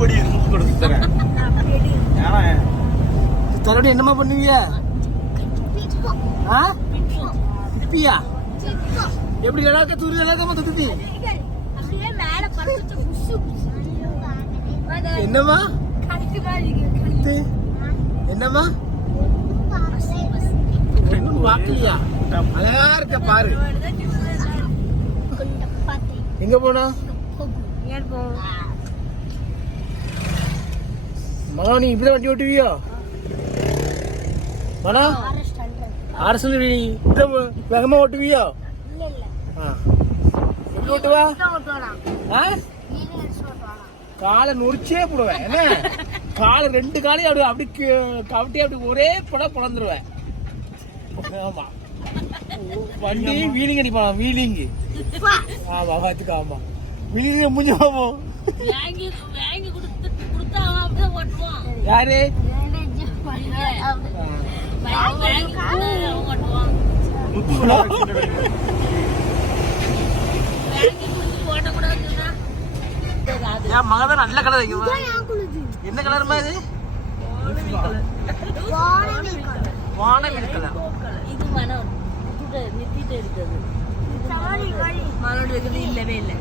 பொடி கொடுத்து தரேன். தரோட என்னமா பண்ணுவீங்க? பிப்பியா எப்படி இழக்க தூரி இழக்காம தூக்கி என்னமா என்னமா பாக்கலையா? அழகா இருக்க பாரு. எங்க போனா மகா? நீ இப்படி வண்டி ஓட்டுவியோ மனா? அரசு வேகமா ஓட்டுவியோ? எப்படி ஓட்டுவா? காலை நுரிச்சே போடுவேன். என்ன காலை ரெண்டு காலையும் அப்படி அப்படி கவிட்டி அப்படி ஒரே பொழந்துருவேன். ஆமா வண்டி வீலிங் அடிப்பான். வீலிங் ஆமா பாத்துக்க. ஆமா வீலிங் முடிஞ்சு போவோம். யாரு என் மகதான் நல்ல கலர். என்ன கலருமா இது? வானவில் கலர். இது மனம் நித்திட்டு இருக்குது. இல்லவே இல்லை.